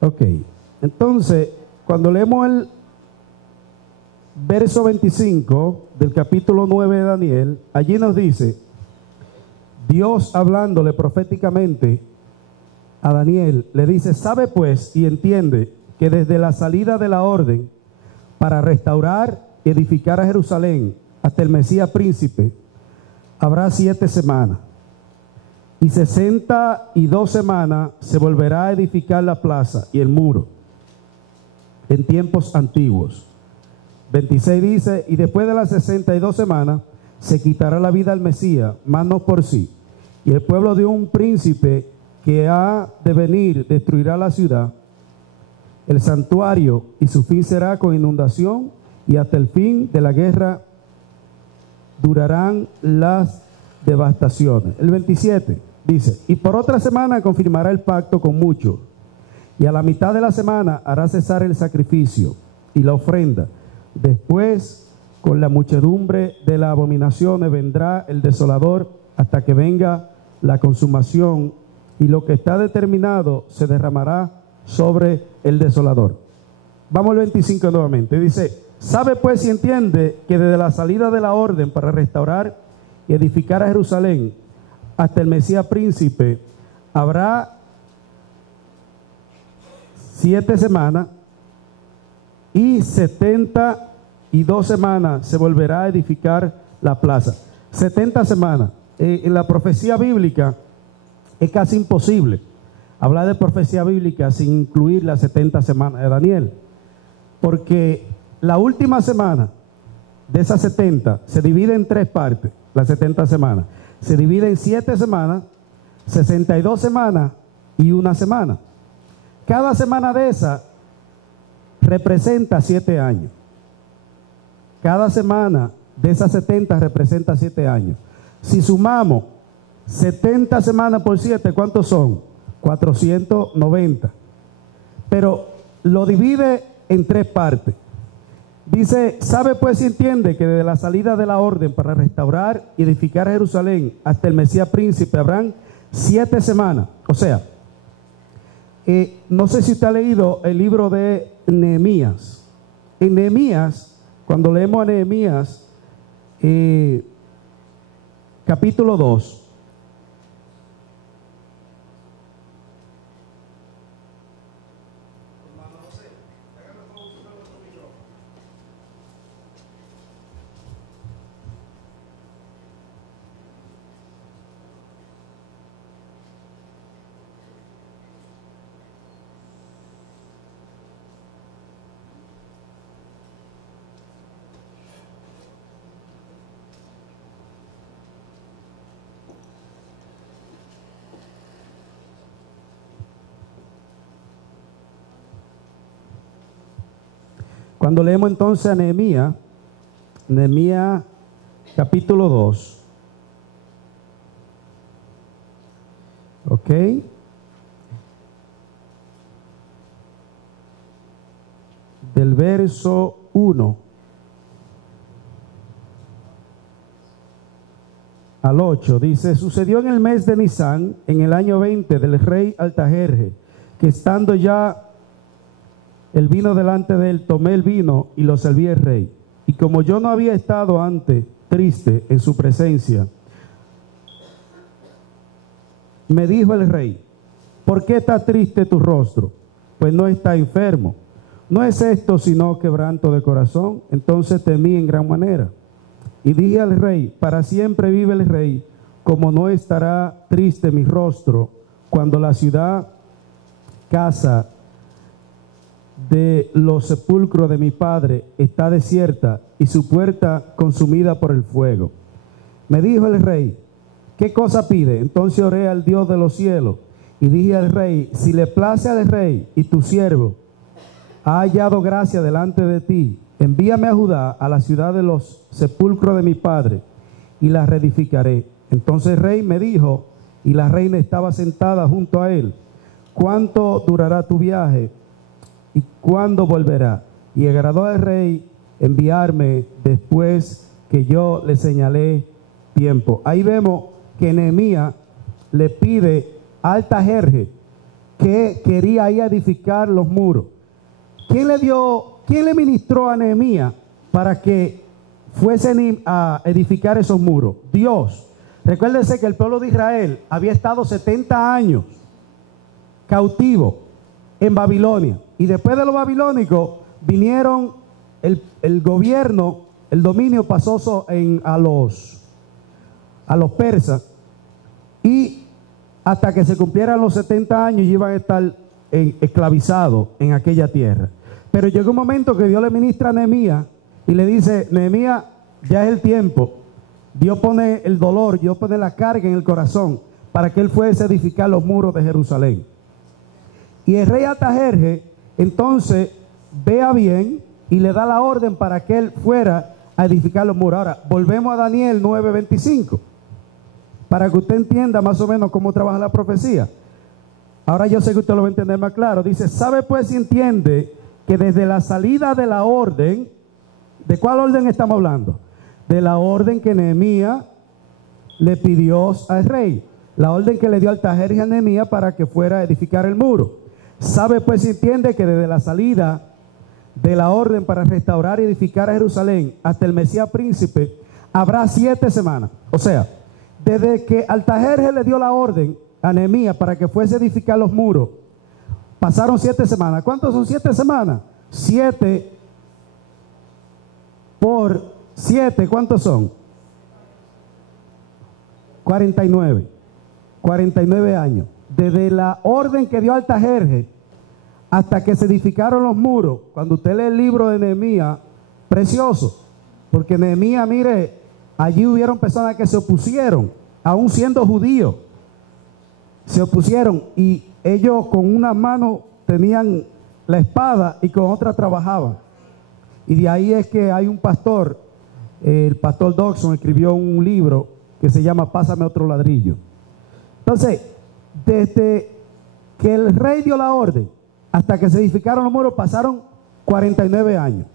Ok, entonces, cuando leemos el verso 25 del capítulo 9 de Daniel, allí nos dice, Dios hablándole proféticamente a Daniel, le dice, sabe pues y entiende que desde la salida de la orden para restaurar y edificar a Jerusalén hasta el Mesías príncipe, habrá 7 semanas. Y 62 semanas se volverá a edificar la plaza y el muro en tiempos antiguos. 26 dice, y después de las 62 semanas se quitará la vida al Mesías, mas no por sí. Y el pueblo de un príncipe que ha de venir destruirá la ciudad, el santuario, y su fin será con inundación, y hasta el fin de la guerra durarán las devastaciones. El 27 dice, y por otra semana confirmará el pacto con muchos, y a la mitad de la semana hará cesar el sacrificio y la ofrenda. Después, con la muchedumbre de las abominaciones, vendrá el desolador hasta que venga la consumación, y lo que está determinado se derramará sobre el desolador. Vamos al 25 nuevamente. Dice, sabe pues y entiende que desde la salida de la orden para restaurar y edificar a Jerusalén hasta el Mesías príncipe habrá 7 semanas, y 72 semanas se volverá a edificar la plaza. 70 semanas. En la profecía bíblica es casi imposible hablar de profecía bíblica sin incluir las 70 semanas de Daniel, porque la última semana de esas 70 se divide en 3 partes. Las 70 semanas se divide en 7 semanas, 62 semanas y 1 semana. Cada semana de esa representa 7 años. Cada semana de esas 70 representa 7 años. Si sumamos 70 semanas por 7, ¿cuántos son? 490. Pero lo divide en 3 partes. Dice, sabe pues y entiende que desde la salida de la orden para restaurar y edificar Jerusalén hasta el Mesías príncipe habrán 7 semanas. O sea, no sé si usted ha leído el libro de Nehemías. En Nehemías, cuando leemos a Nehemías, capítulo 2, cuando leemos entonces a Nehemías, Nehemías capítulo 2, ¿ok? Del verso 1 al 8, dice, sucedió en el mes de Nisán, en el año 20 del rey Altajerje, que estando ya el vino delante de él, tomé el vino y lo serví al rey. Y como yo no había estado antes triste en su presencia, me dijo el rey, ¿por qué está triste tu rostro? Pues no está enfermo. ¿No es esto sino quebranto de corazón? Entonces temí en gran manera. Y dije al rey, para siempre vive el rey, como no estará triste mi rostro cuando la ciudad, casa de los sepulcros de mi padre, está desierta y su puerta consumida por el fuego. Me dijo el rey, ¿qué cosa pide? Entonces oré al Dios de los cielos y dije al rey, si le place al rey y tu siervo ha hallado gracia delante de ti, envíame a Judá, a la ciudad de los sepulcros de mi padre, y la reedificaré. Entonces el rey me dijo, y la reina estaba sentada junto a él, ¿cuánto durará tu viaje? ¿Y cuándo volverá? Y agradó al rey enviarme después que yo le señalé tiempo. Ahí vemos que Nehemías le pide a Altajerje que quería ir a edificar los muros. ¿Quién le ministró a Nehemías para que fuesen a edificar esos muros? Dios. Recuérdense que el pueblo de Israel había estado 70 años cautivo en Babilonia. Y después de los babilónicos vinieron el gobierno, el dominio pasó a los persas. Y hasta que se cumplieran los 70 años iban a estar esclavizados en aquella tierra. Pero llegó un momento que Dios le ministra a Nehemías y le dice: Nehemías, ya es el tiempo. Dios pone el dolor, Dios pone la carga en el corazón para que él fuese a edificar los muros de Jerusalén. Y el rey Artajerjes entonces vea bien y le da la orden para que él fuera a edificar los muros. Ahora, volvemos a Daniel 9:25, para que usted entienda más o menos cómo trabaja la profecía. Ahora yo sé que usted lo va a entender más claro. Dice: sabe pues y entiende que desde la salida de la orden, ¿de cuál orden estamos hablando? De la orden que Nehemías le pidió al rey, la orden que le dio Artajerjes a Nehemías para que fuera a edificar el muro. Sabe pues y entiende que desde la salida de la orden para restaurar y edificar a Jerusalén hasta el Mesías príncipe habrá 7 semanas. O sea, desde que Artajerjes le dio la orden a Nehemías para que fuese a edificar los muros, pasaron 7 semanas. ¿Cuántos son 7 semanas? 7 por 7, ¿cuántos son? 49. 49 años. Desde la orden que dio Artajerjes hasta que se edificaron los muros. Cuando usted lee el libro de Nehemías, precioso, porque Nehemías, mire, allí hubieron personas que se opusieron, aún siendo judíos, se opusieron, y ellos con una mano tenían la espada y con otra trabajaban. Y de ahí es que hay un pastor, el pastor Dodson, escribió un libro que se llama Pásame otro ladrillo. Entonces, desde que el rey dio la orden hasta que se edificaron los muros pasaron 49 años.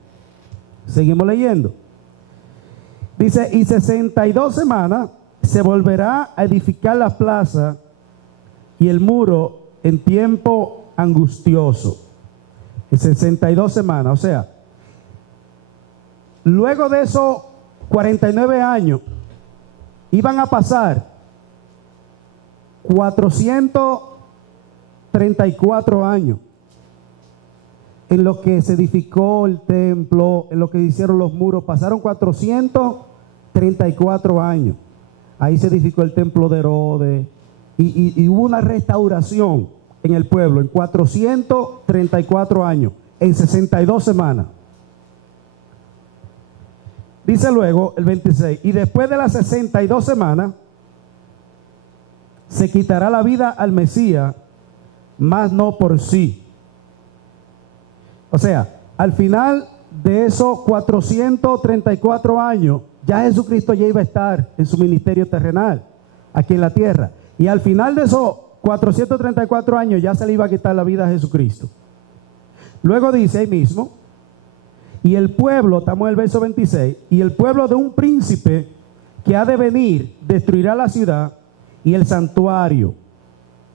Seguimos leyendo. Dice: y 62 semanas se volverá a edificar la plaza y el muro en tiempo angustioso. En 62 semanas, o sea, luego de esos 49 años iban a pasar 434 años en lo que se edificó el templo, en lo que hicieron los muros. Pasaron 434 años. Ahí se edificó el templo de Herodes y hubo una restauración en el pueblo en 434 años, en 62 semanas. Dice luego el 26: y después de las 62 semanas se quitará la vida al Mesías, mas no por sí. O sea, al final de esos 434 años, ya Jesucristo ya iba a estar en su ministerio terrenal, aquí en la tierra. Y al final de esos 434 años ya se le iba a quitar la vida a Jesucristo. Luego dice ahí mismo: y el pueblo, estamos en el verso 26, y el pueblo de un príncipe que ha de venir destruirá la ciudad y el santuario,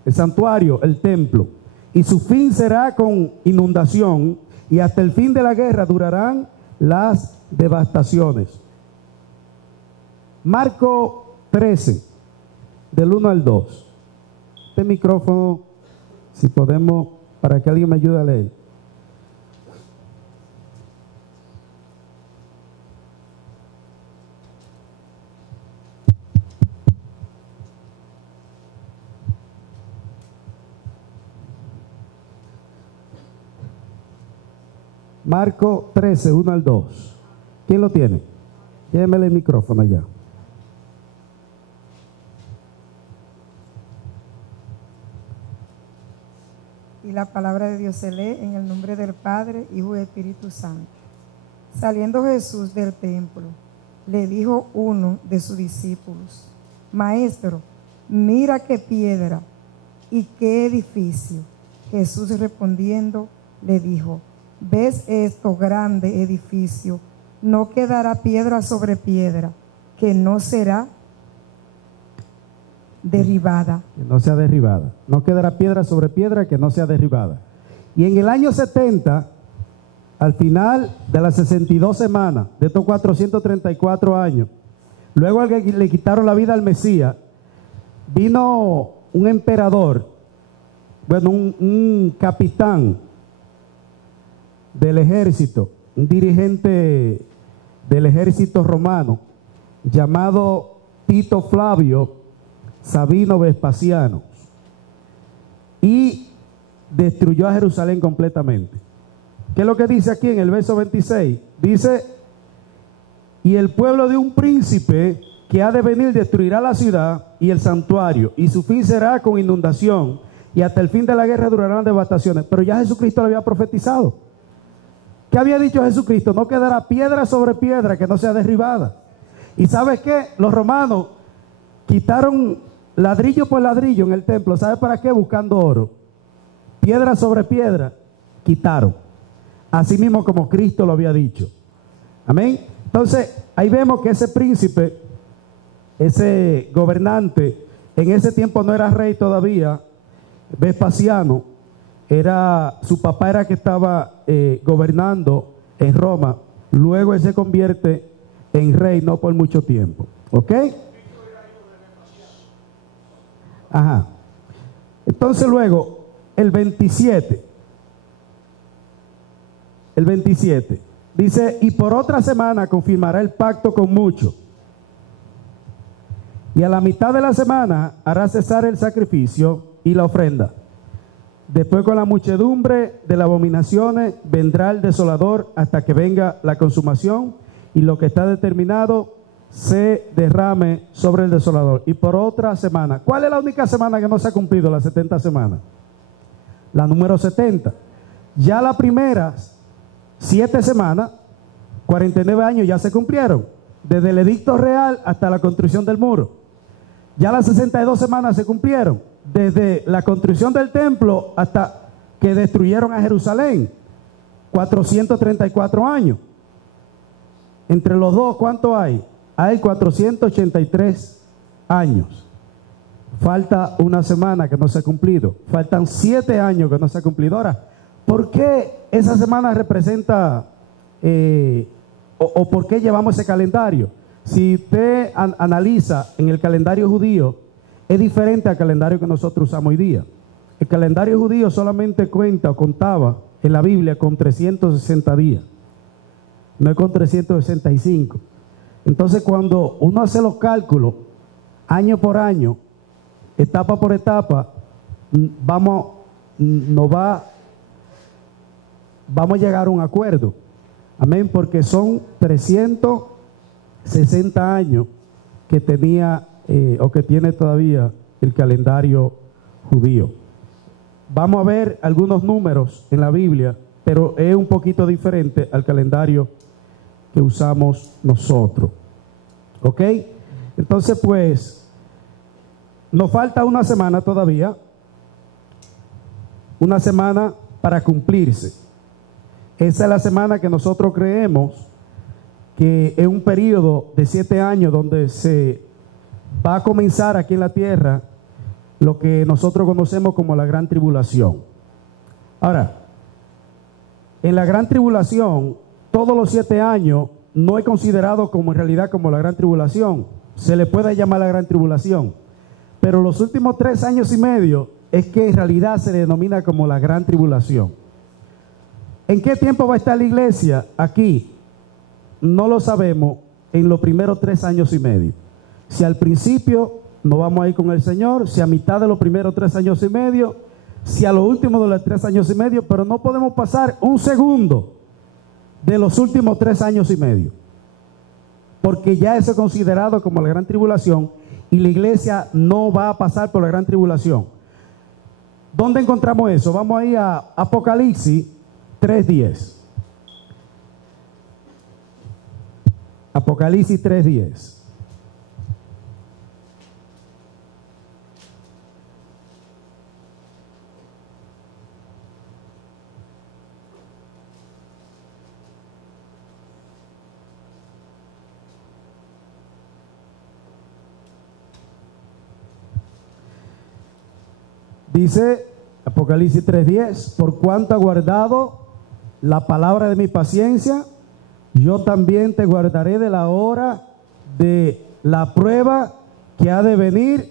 el templo, y su fin será con inundación, y hasta el fin de la guerra durarán las devastaciones. Marco 13, del 1 al 2. Este micrófono, si podemos, para que alguien me ayude a leer. Marco 13, 1 al 2. ¿Quién lo tiene? Lléveme el micrófono allá. Y la palabra de Dios se lee en el nombre del Padre, Hijo y Espíritu Santo. Saliendo Jesús del templo, le dijo uno de sus discípulos: Maestro, mira qué piedra y qué edificio. Jesús respondiendo le dijo: ¿ves esto grande edificio? No quedará piedra sobre piedra, que no será derribada. Que no sea derribada. No quedará piedra sobre piedra que no sea derribada. Y en el año 70, al final de las 62 semanas, de estos 434 años, luego al que le quitaron la vida al Mesías, vino un emperador, bueno, un capitán del ejército, un dirigente del ejército romano, llamado Tito Flavio Sabino Vespasiano, y destruyó a Jerusalén completamente. ¿Qué es lo que dice aquí en el verso 26? Dice, y el pueblo de un príncipe que ha de venir destruirá la ciudad y el santuario, y su fin será con inundación, y hasta el fin de la guerra durarán devastaciones. Pero ya Jesucristo lo había profetizado. ¿Qué había dicho Jesucristo? No quedará piedra sobre piedra que no sea derribada. ¿Y sabes qué? Los romanos quitaron ladrillo por ladrillo en el templo. ¿Sabe para qué? Buscando oro. Piedra sobre piedra quitaron. Así mismo como Cristo lo había dicho. Amén. Entonces, ahí vemos que ese príncipe, ese gobernante, en ese tiempo no era rey todavía, Vespasiano, su papá era que estaba gobernando en Roma. Luego él se convierte en rey, no por mucho tiempo. ¿Ok? Ajá. Entonces luego, el 27, dice, y por otra semana confirmará el pacto con muchos. Y a la mitad de la semana hará cesar el sacrificio y la ofrenda. Después con la muchedumbre de las abominaciones vendrá el desolador hasta que venga la consumación y lo que está determinado se derrame sobre el desolador. Y por otra semana. ¿Cuál es la única semana que no se ha cumplido? Las 70 semanas. La número 70. Ya las primeras 7 semanas, 49 años ya se cumplieron. Desde el edicto real hasta la construcción del muro. Ya las 62 semanas se cumplieron. Desde la construcción del templo hasta que destruyeron a Jerusalén. 434 años. Entre los dos, ¿cuánto hay? Hay 483 años. Falta una semana que no se ha cumplido. Faltan 7 años que no se ha cumplido. Ahora, ¿por qué esa semana representa o por qué llevamos ese calendario? Si usted analiza en el calendario judío, es diferente al calendario que nosotros usamos hoy día. El calendario judío solamente cuenta o contaba en la Biblia con 360 días, no es con 365. Entonces, cuando uno hace los cálculos, año por año, etapa por etapa, vamos a llegar a un acuerdo. Amén, porque son 360 años que tenía o que tiene todavía el calendario judío. Vamos a ver algunos números en la Biblia, pero es un poquito diferente al calendario que usamos nosotros. ¿Ok? Entonces, pues, nos falta una semana todavía, una semana para cumplirse. Esa es la semana que nosotros creemos que es un periodo de 7 años donde se va a comenzar aquí en la tierra lo que nosotros conocemos como la gran tribulación. Ahora, en la gran tribulación, todos los 7 años no es considerado como en realidad como la gran tribulación. Se le puede llamar la gran tribulación, pero los últimos 3 años y medio es que en realidad se le denomina como la gran tribulación. ¿En qué tiempo va a estar la iglesia aquí? No lo sabemos en los primeros 3 años y medio. Si al principio nos vamos a ir con el Señor, si a mitad de los primeros 3 años y medio, si a lo último de los 3 años y medio, pero no podemos pasar un segundo de los últimos 3 años y medio, porque ya eso es considerado como la gran tribulación y la iglesia no va a pasar por la gran tribulación. ¿Dónde encontramos eso? Vamos a ir a Apocalipsis 3:10. Apocalipsis 3:10. Dice Apocalipsis 3:10, por cuanto ha guardado la palabra de mi paciencia, yo también te guardaré de la hora de la prueba que ha de venir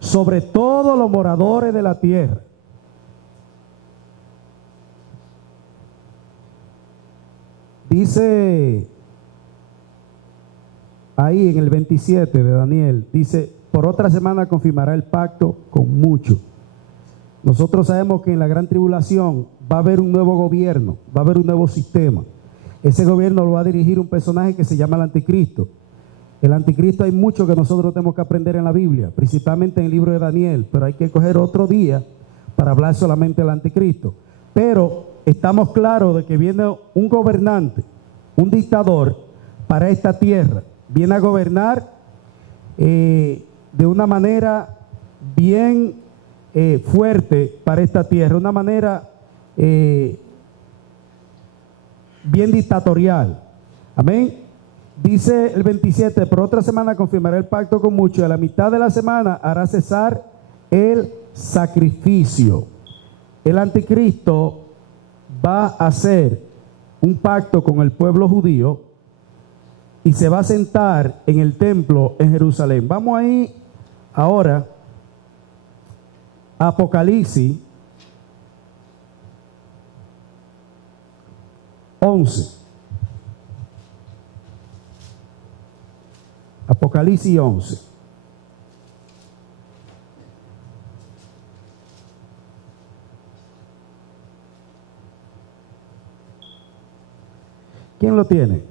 sobre todos los moradores de la tierra. Dice ahí en el 27 de Daniel, dice, por otra semana confirmará el pacto con muchos. Nosotros sabemos que en la gran tribulación va a haber un nuevo gobierno, va a haber un nuevo sistema. Ese gobierno lo va a dirigir un personaje que se llama el Anticristo. El Anticristo hay mucho que nosotros tenemos que aprender en la Biblia, principalmente en el libro de Daniel, pero hay que coger otro día para hablar solamente del Anticristo. Pero estamos claros de que viene un gobernante, un dictador para esta tierra. Viene a gobernar de una manera bien fuerte para esta tierra, una manera bien dictatorial. Amén. Dice el 27, por otra semana confirmará el pacto con muchos, y a la mitad de la semana hará cesar el sacrificio. El Anticristo va a hacer un pacto con el pueblo judío y se va a sentar en el templo en Jerusalén. Vamos ahí ahora a Apocalipsis 11. Apocalipsis 11. ¿Quién lo tiene?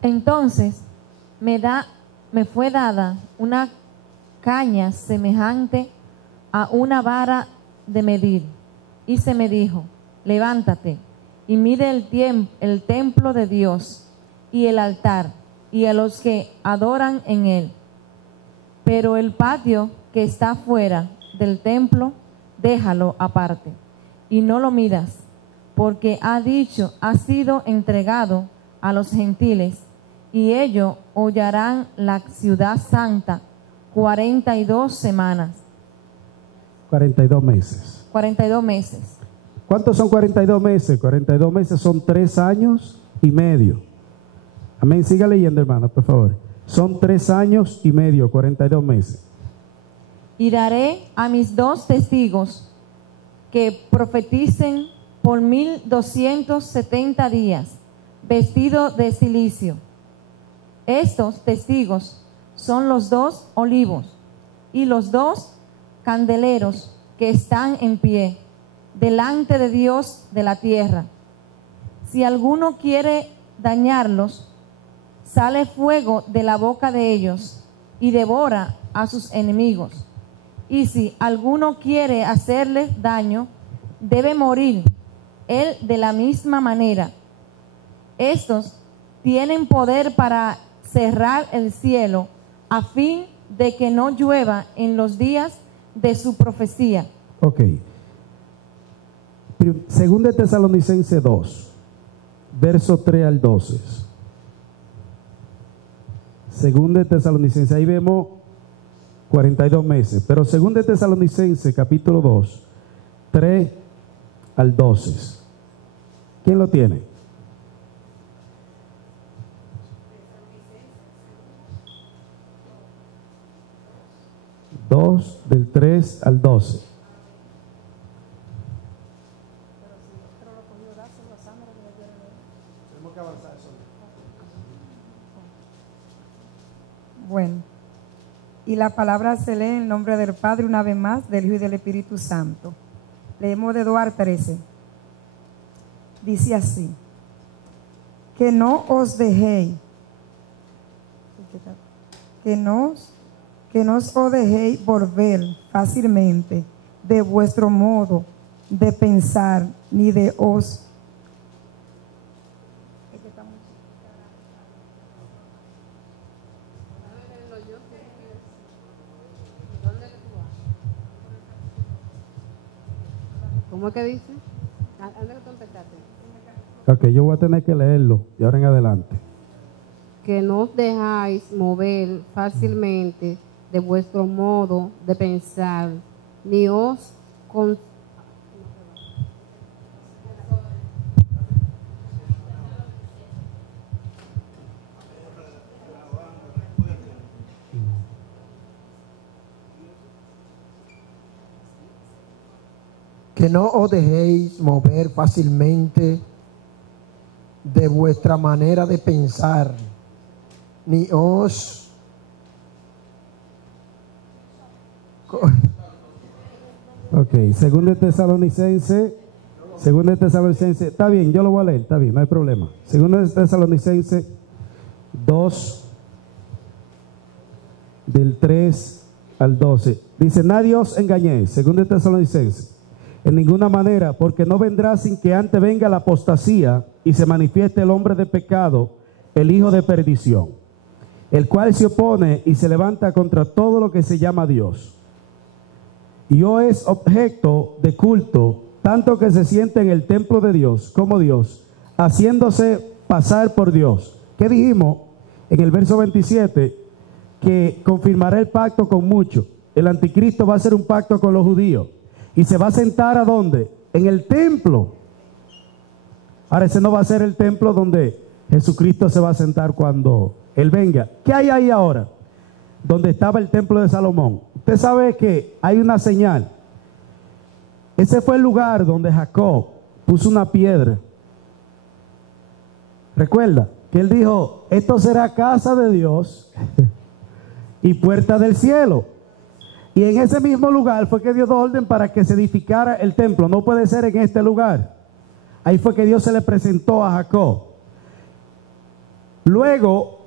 Entonces me fue dada una caña semejante a una vara de medir, y se me dijo, levántate y mide el templo de Dios y el altar y a los que adoran en él. Pero el patio que está fuera del templo, déjalo aparte y no lo midas, porque ha sido entregado a los gentiles, y ellos hollarán la ciudad santa 42 semanas. 42 meses. 42 meses. ¿Cuántos son 42 meses? 42 meses son 3 años y medio. Amén. Siga leyendo, hermano, por favor. Son 3 años y medio, 42 meses. Y daré a mis 2 testigos que profeticen por 1270 días, vestidos de cilicio. Estos testigos son los 2 olivos y los 2 candeleros que están en pie delante de Dios de la tierra. Si alguno quiere dañarlos, sale fuego de la boca de ellos y devora a sus enemigos. Y si alguno quiere hacerles daño, debe morir él de la misma manera. Estos tienen poder para cerrar el cielo a fin de que no llueva en los días de su profecía. Ok. Según de Tesalonicenses 2, verso 3 al 12. Según de Tesalonicenses, ahí vemos 42 meses, pero según de Tesalonicenses capítulo 2, 3 al 12. ¿Quién lo tiene? Del 3 al 12. Bueno, y la palabra se lee en el nombre del Padre una vez más, del Hijo y del Espíritu Santo. Leemos de Eduardo 13. Dice así: que no os dejéis, que no os dejéis volver fácilmente de vuestro modo de pensar, ni de os. ¿Cómo es que dice? ¿Dónde lo empezaste? Ok, yo voy a tener que leerlo de ahora en adelante. Que no os dejáis mover fácilmente de vuestro modo de pensar, ni os con- que no os dejéis mover fácilmente de vuestra manera de pensar, ni os Ok, segundo de Tesalonicense, está bien, yo lo voy a leer, está bien, no hay problema. Segundo de Tesalonicense 2, del 3 al 12. Dice, nadie os engañéis, segundo de Tesalonicense, en ninguna manera, porque no vendrá sin que antes venga la apostasía y se manifieste el hombre de pecado, el hijo de perdición, el cual se opone y se levanta contra todo lo que se llama Dios. Y hoy es objeto de culto, tanto que se siente en el templo de Dios como Dios, haciéndose pasar por Dios. ¿Qué dijimos en el verso 27? Que confirmará el pacto con muchos. El anticristo va a hacer un pacto con los judíos. Y se va a sentar ¿a dónde? En el templo. Ahora ese no va a ser el templo donde Jesucristo se va a sentar cuando Él venga. ¿Qué hay ahí ahora? Donde estaba el templo de Salomón. Usted sabe que hay una señal. Ese fue el lugar donde Jacob puso una piedra. Recuerda que él dijo, esto será casa de Dios y puerta del cielo. Y en ese mismo lugar fue que Dios dio orden para que se edificara el templo. No puede ser en este lugar. Ahí fue que Dios se le presentó a Jacob. Luego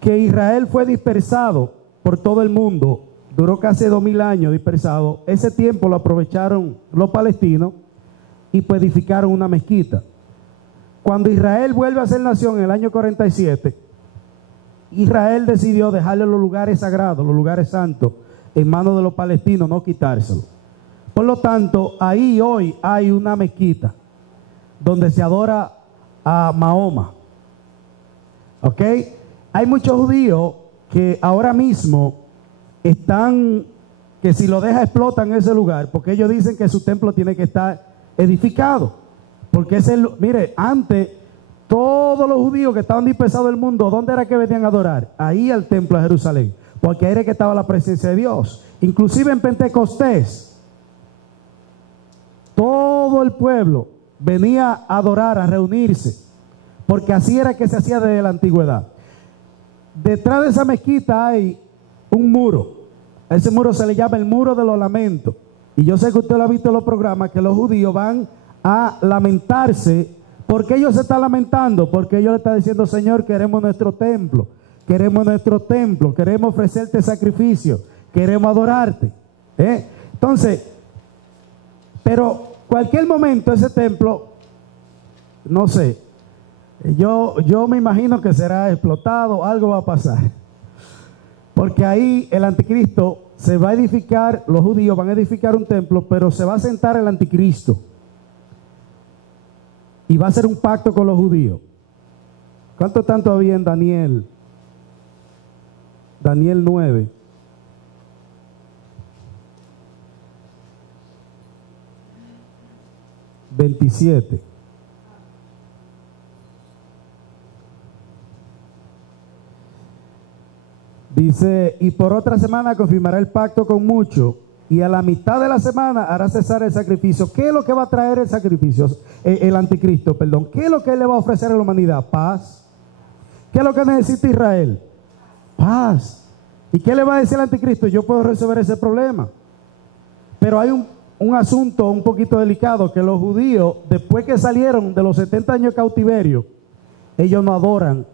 que Israel fue dispersado por todo el mundo, duró casi 2000 años dispersado. Ese tiempo lo aprovecharon los palestinos y pues edificaron una mezquita. Cuando Israel vuelve a ser nación en el año 47, Israel decidió dejarle los lugares sagrados, los lugares santos, en manos de los palestinos, no quitárselos. Por lo tanto, ahí hoy hay una mezquita donde se adora a Mahoma. ¿Ok? Hay muchos judíos que ahora mismo están, que si lo deja explotan ese lugar, porque ellos dicen que su templo tiene que estar edificado. Porque mire, antes todos los judíos que estaban dispersados del mundo, ¿dónde era que venían a adorar? Ahí al templo de Jerusalén, porque ahí era que estaba la presencia de Dios. Inclusive en Pentecostés, todo el pueblo venía a adorar, a reunirse, porque así era que se hacía desde la antigüedad. Detrás de esa mezquita hay un muro. A ese muro se le llama el muro de los lamentos. Y yo sé que usted lo ha visto en los programas, que los judíos van a lamentarse. ¿Por qué ellos se están lamentando? Porque ellos le están diciendo, Señor, queremos nuestro templo, queremos ofrecerte sacrificio, queremos adorarte. Entonces, pero cualquier momento ese templo, no sé, yo me imagino que será explotado, algo va a pasar. Porque ahí el anticristo se va a edificar, los judíos van a edificar un templo, pero se va a sentar el anticristo. Y va a hacer un pacto con los judíos. ¿Cuánto están todavía en Daniel? Daniel 9. (27) Dice, y por otra semana confirmará el pacto con muchos, y a la mitad de la semana hará cesar el sacrificio. ¿Qué es lo que va a traer el sacrificio? El anticristo, perdón. ¿Qué es lo que él le va a ofrecer a la humanidad? Paz. ¿Qué es lo que necesita Israel? Paz. ¿Y qué le va a decir el anticristo? Yo puedo resolver ese problema. Pero hay un asunto un poquito delicado, que los judíos, después que salieron de los 70 años de cautiverio, ellos no adoran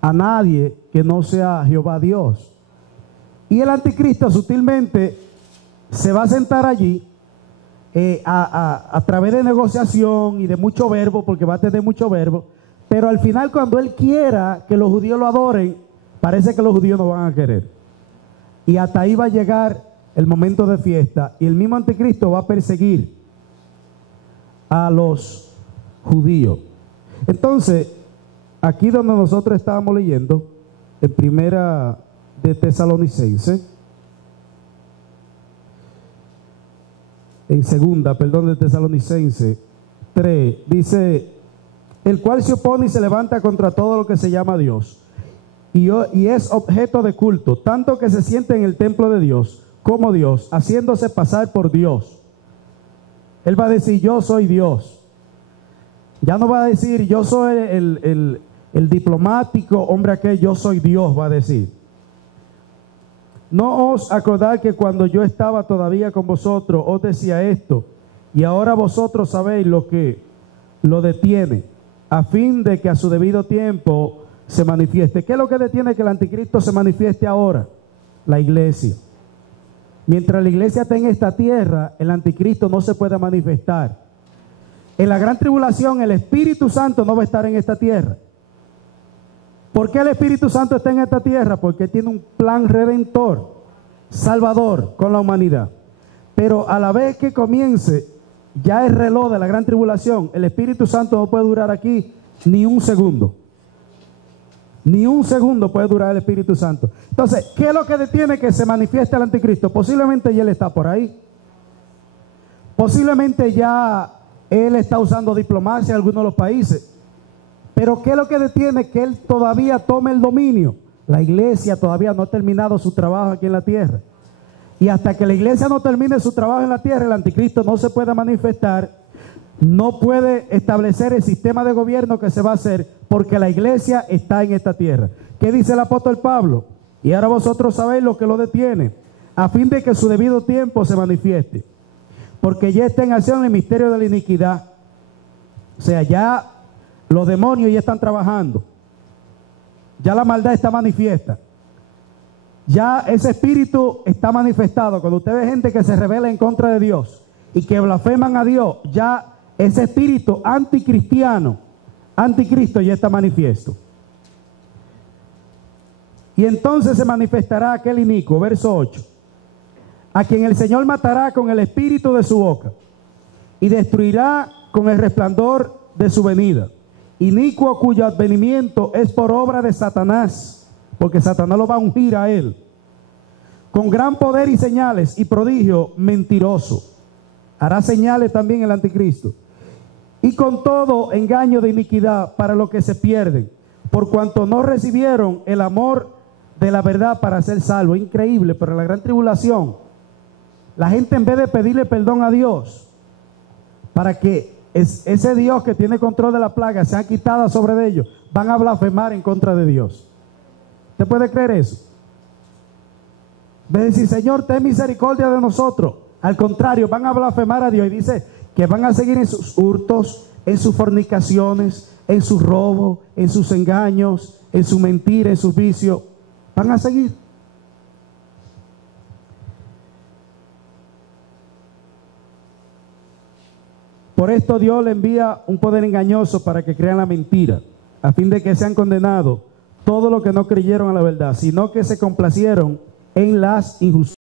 a nadie que no sea Jehová Dios. Y el anticristo sutilmente se va a sentar allí a través de negociación y de mucho verbo, porque va a tener mucho verbo, pero al final cuando él quiera que los judíos lo adoren, parece que los judíos no van a querer. Y hasta ahí va a llegar el momento de fiesta, y el mismo anticristo va a perseguir a los judío. Entonces, aquí donde nosotros estábamos leyendo, en primera de Tesalonicenses, en segunda, perdón, de Tesalonicenses 3, dice, el cual se opone y se levanta contra todo lo que se llama Dios, y es objeto de culto, tanto que se siente en el templo de Dios, como Dios, haciéndose pasar por Dios. Él va a decir, yo soy Dios. Ya no va a decir, yo soy el diplomático, hombre aquel, yo soy Dios, va a decir. No os acordad que cuando yo estaba todavía con vosotros, os decía esto, y ahora vosotros sabéis lo que lo detiene, a fin de que a su debido tiempo se manifieste. ¿Qué es lo que detiene que el anticristo se manifieste ahora? La iglesia. Mientras la iglesia esté en esta tierra, el anticristo no se puede manifestar. En la gran tribulación, el Espíritu Santo no va a estar en esta tierra. ¿Por qué el Espíritu Santo está en esta tierra? Porque tiene un plan redentor, salvador con la humanidad. Pero a la vez que comience ya el reloj de la gran tribulación, el Espíritu Santo no puede durar aquí ni un segundo. Ni un segundo puede durar el Espíritu Santo. Entonces, ¿qué es lo que detiene que se manifieste el anticristo? Posiblemente ya él está por ahí. Posiblemente ya él está usando diplomacia en algunos de los países. Pero ¿qué es lo que detiene que él todavía tome el dominio? La iglesia todavía no ha terminado su trabajo aquí en la tierra. Y hasta que la iglesia no termine su trabajo en la tierra, el anticristo no se puede manifestar, no puede establecer el sistema de gobierno que se va a hacer, porque la iglesia está en esta tierra. ¿Qué dice el apóstol Pablo? Y ahora vosotros sabéis lo que lo detiene, a fin de que su debido tiempo se manifieste. Porque ya está en acción el misterio de la iniquidad. O sea, ya los demonios ya están trabajando. Ya la maldad está manifiesta. Ya ese espíritu está manifestado. Cuando usted ve gente que se rebela en contra de Dios y que blasfeman a Dios, ya ese espíritu anticristiano, anticristo ya está manifiesto. Y entonces se manifestará aquel inicuo, verso 8, a quien el Señor matará con el espíritu de su boca y destruirá con el resplandor de su venida. Inicuo cuyo advenimiento es por obra de Satanás, porque Satanás lo va a ungir a él, con gran poder y señales y prodigio mentiroso. Hará señales también el anticristo. Y con todo engaño de iniquidad para los que se pierden, por cuanto no recibieron el amor de la verdad para ser salvos. Increíble, pero en la gran tribulación, la gente en vez de pedirle perdón a Dios, para que ese Dios que tiene control de la plaga sea quitada sobre de ellos, van a blasfemar en contra de Dios. ¿Usted puede creer eso? De decir, Señor, ten misericordia de nosotros. Al contrario, van a blasfemar a Dios y dice que van a seguir en sus hurtos, en sus fornicaciones, en sus robos, en sus engaños, en su mentira, en sus vicios. Van a seguir. Por esto Dios le envía un poder engañoso para que crean la mentira, a fin de que sean condenados todos los que no creyeron a la verdad, sino que se complacieron en las injusticias.